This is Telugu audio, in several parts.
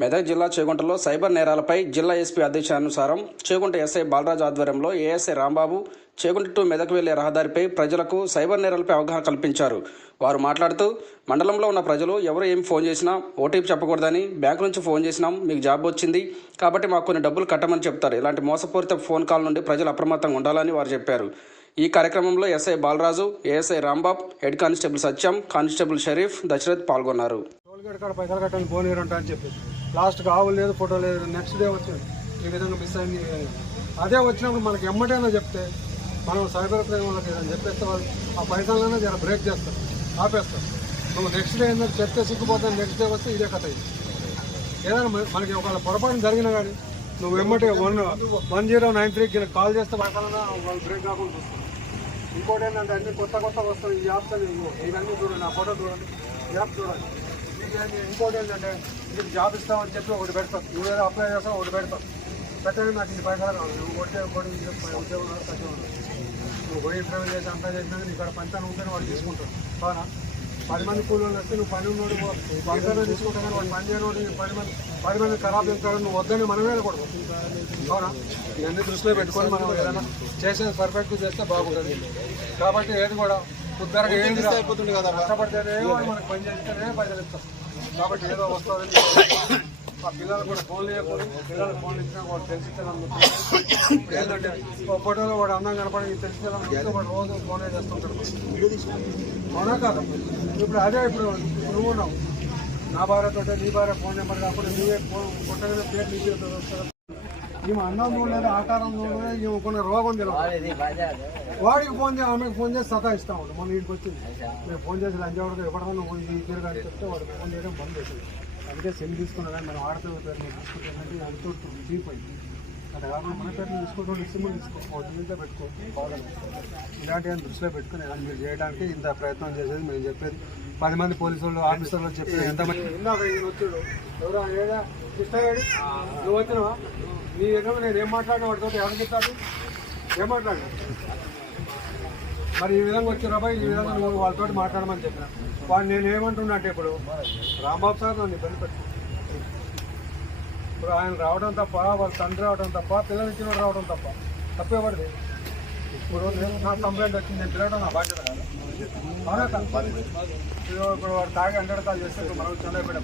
మెదక్ జిల్లా చేగుంటలో సైబర్ నేరాలపై జిల్లా ఎస్పీ ఆదేశానుసారం చేగుంట ఎస్ఐ బాలరాజు ఆధ్వర్యంలో ఏఎస్ఐ రాంబాబు చేగుంట టు మెదక్ వెళ్ళే రహదారిపై ప్రజలకు సైబర్ నేరాలపై అవగాహన కల్పించారు. వారు మాట్లాడుతూ మండలంలో ఉన్న ప్రజలు ఎవరు ఏం ఫోన్ చేసినా ఓటీపీ చెప్పకూడదని బ్యాంకు నుంచి ఫోన్ చేసినాం మీకు జాబ్ వచ్చింది కాబట్టి మాకు కొన్ని డబ్బులు కట్టమని చెప్తారు. ఇలాంటి మోసపూరిత ఫోన్ కాల్ నుండి ప్రజలు అప్రమత్తంగా ఉండాలని వారు చెప్పారు. ఈ కార్యక్రమంలో SI Balaraju ASI Rambab head constable Satyam constable Sharif Dasharath పాల్గొన్నారు. టోల్గేట్ కాడ పైసలు కట్టండి ఫోన్ అని చెప్పి. లాస్ట్కి ఆవులు లేదు ఫోటో లేదు నెక్స్ట్ డే వచ్చింది. ఈ విధంగా మిస్ అయింది. అదే వచ్చినప్పుడు మనకి ఎమ్మటైనా చెప్తే మనం సైబర్ క్రైమ్ వాళ్ళకి ఏదైనా చెప్పేస్తే వాళ్ళు ఆ పైసలైనా జర బ్రేక్ చేస్తారు ఆపేస్తారు. నువ్వు నెక్స్ట్ డే ఏంటంటే చెప్తే సిగ్గుపోతాను నెక్స్ట్ డే వస్తే ఇదే కథ ఇది. ఏదైనా మనకి ఒకవేళ పొరపాటు జరిగినా కానీ నువ్వు ఎమ్మటే వన్ వన్ జీరో నైన్ త్రీకి కాల్ చేస్తే పైసలైనా వాళ్ళు బ్రేక్ కాకుండా చూస్తారు. ఇంకోటి ఏంటంటే అన్ని కొత్త కొత్త వస్తాయి ఈ యాప్స్ అని ఇవన్నీ చూడండి ఆ ఫోటో చూడండి. యాప్ చూడండి. ఇంకోటి ఏంటంటే నీకు జాబ్ ఇస్తామని చెప్పి ఒకటి పెడతాం. నువ్వు ఏదో అప్లై చేస్తావు ఒకటి పెడతాం. పెట్టండి నాకు ఇది పైసలు కావాలి నువ్వు కొట్టే కొట్టి ఉద్యోగం నువ్వు పోయి ఇంటర్వ్యూ చేసి అంతా చేసినాక నీ ఇక్కడ పంచాన్ని ఉంటేనే వాడు తీసుకుంటాడు. అవునా పది మంది కూలీలు వస్తే నువ్వు పని ఉన్నాడు పంచాన్ని తీసుకుంటా కానీ వాడు పని చేయనోడు పది మంది పది మంది ఖరాబ్ చేస్తాడు నువ్వు వద్దని మనమే వెళ్ళకూడదు. అవునా? ఇవన్నీ దృష్టిలో పెట్టుకొని మనం ఏదైనా చేసేది పర్ఫెక్ట్ చేస్తే బాగుంటుంది. కాబట్టి ఏది కూడా ఉద్దరగా ఏది కదా కష్టపడితేనే మనకు పని చేస్తేనే పైసలు ఇస్తాం కాబట్టి ఏదో వస్తుంది ఆ పిల్లలు కూడా ఫోన్లు చేయకూడదు. పిల్లలు ఫోన్లు ఇచ్చినా కూడా తెలిసిస్తాను ఇప్పుడు ఏంటంటే ఒక ఫోటోలో వాడు అందం కనపడి తెలిసిస్తాను వాడు రోజు ఫోనే చేస్తుంటాడు. అవునా కాదు? ఇప్పుడు అదే ఇప్పుడు నువ్వు ఉన్నావు. నా భార్యతో నీ భార్య ఫోన్ నెంబర్ కాకుండా నువ్వే ఫోన్ కొట్టగానే పేరు నీ ఈమె అన్నం చూడలేదు ఆకారం చూడలేదు ఈమె కొన్ని రోగం తెలియదు వాడికి ఫోన్ చేసి ఆమెకు ఫోన్ చేసి సతా ఇస్తా ఉంటాం మన ఇంటికి వచ్చింది మేము ఫోన్ చేసి లంచవరకు ఎప్పుడన్నా నువ్వు ఈ పేరు కానీ చెప్తే వాడు ఫోన్ చేయడం బంద్ చేసింది అందుకే సిమ్ తీసుకున్నా కానీ మనం ఆడపిల్ల పేరు మీద తీసుకుంటామంటే అడితో డీప్ అయింది అట్లా కాకుండా మన పేరు తీసుకుంటే సిమ్ తీసుకో. ఒకటితో పెట్టుకో. బాగా ఇలాంటివన్నీ దృష్టిలో పెట్టుకుని మీరు చేయడానికి ఇంత ప్రయత్నం చేసేది మేము చెప్పేది. పది మంది పోలీసు వాళ్ళు ఆఫీసర్లు చెప్పేది. ఎంతమంది ఇందాక ఈయన వచ్చాడు. ఎవరో ఏడా? కృష్ణగాడి నువ్వు వచ్చినావా? నీ విధంగా నేను ఏం మాట్లాడినా వాడితో ఎవరికి చెప్తాడు ఏం మాట్లాడినా? మరి ఈ విధంగా వచ్చి ఈ విధంగా నువ్వు వాళ్ళతో మాట్లాడమని చెప్పిన. వాడు నేను ఏమంటున్నా అంటే ఇప్పుడు రాంబాబు సార్ నన్ను ఇబ్బంది పెట్టు ఇప్పుడు ఆయన రావడం తప్ప వాళ్ళ తండ్రి రావడం తప్ప పిల్లలు ఇచ్చిన రావడం తప్ప తప్పేవాడిది ఇప్పుడు నేను నా కంప్లైంట్ వచ్చింది నేను పిలవడం నా బాధ్యత కాదు? అవునా ఇప్పుడు వాడు తాగి హండ్రెడ్ కాల్ చేస్తే మనం చెన్నైపేట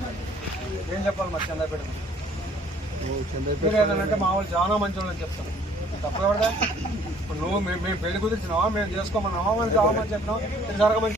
ఏం చెప్పాలి మరి చెన్నైపేట మీరు ఏదంటే మా వాళ్ళు చాలా మంచి వాళ్ళని చెప్తాను తప్పేవాడా ఇప్పుడు నువ్వు మేము మేము పెళ్ళి కుదిర్చినావా? మేము చేసుకోమన్నావా? మేము చాలా మంచి ఇది జరగమని